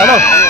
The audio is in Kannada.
Ano?